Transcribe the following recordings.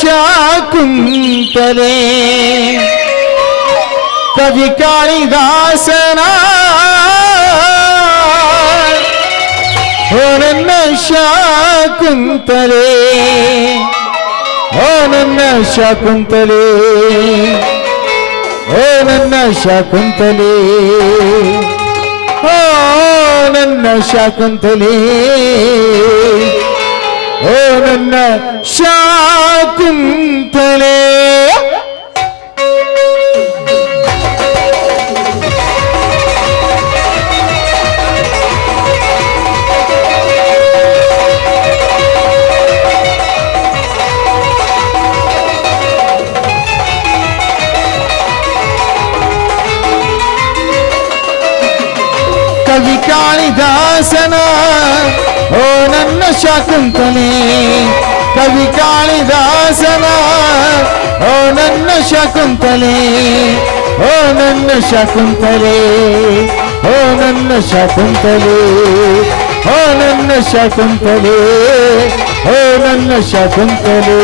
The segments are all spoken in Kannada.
ಶಾಕುಂತಲೆ ಕವಿ ಕಾಳಿದಾಸನ ಓ ನನ್ನ ಶಾಕುಂತಲೆ, ಓ ನನ್ನ ಶಾಕುಂತಲೆ, ಓ ನನ್ನ ಶಾಕುಂತಲೆ, ಓ ನನ್ನ ಶಾಕುಂತಲೆ, ಓ ನನ್ನ ಶಾಕುಂತಲೆ. ಕವಿ ಕಾಳಿದಾಸನ ಓ ನನ್ನ ಶಾಕುಂತಲೆ, ಕವಿ ಕಾಳಿದಾಸನ ಓ ನನ್ನ ಶಾಕುಂತಲೆ, ಓ ನನ್ನ ಶಾಕುಂತಲೆ, ಓ ನನ್ನ ಶಾಕುಂತಲೆ, ಓ ನನ್ನ ಶಾಕುಂತಲೆ, ಓ ನನ್ನ ಶಾಕುಂತಲೆ.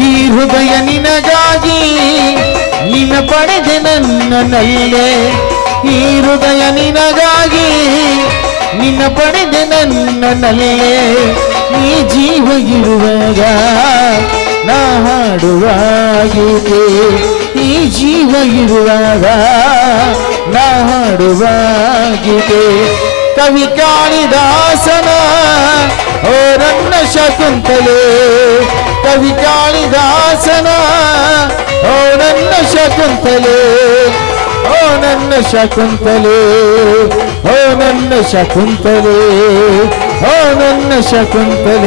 ಈ ಹೃದಯ ನಿನಗಾಗಿ ನಿನ್ನ ಪಡೆದೆ ನನ್ನನಲ್ಲೇ, ಈ ಹೃದಯ ನಿನಗಾಗಿ ನಿನ್ನ ಪಡೆದೆ ನನ್ನನಲ್ಲೇ. ನೀ ಜೀವ ಇರುವಾಗ ನಾ ಹಾಡುವಾಗಿದೆ, ಈ ಜೀವ ಇರುವಾಗ ನಾ ಹಾಡುವಾಗಿದೆ. ಕವಿ ಕಾಳಿದಾಸನ ಓ ನನ್ನ ಶಾಕುಂತಲೆ, ಕವಿ ಕಾಳಿದಾಸನ ಓ ನನ್ನ ಶಾಕುಂತಲೆ, ಓ ನನ್ನ ಶಾಕುಂತಲೆ, ಓ ನನ್ನ ಶಾಕುಂತಲೆ, ಓ ನನ್ನ ಶಾಕುಂತಲೆ.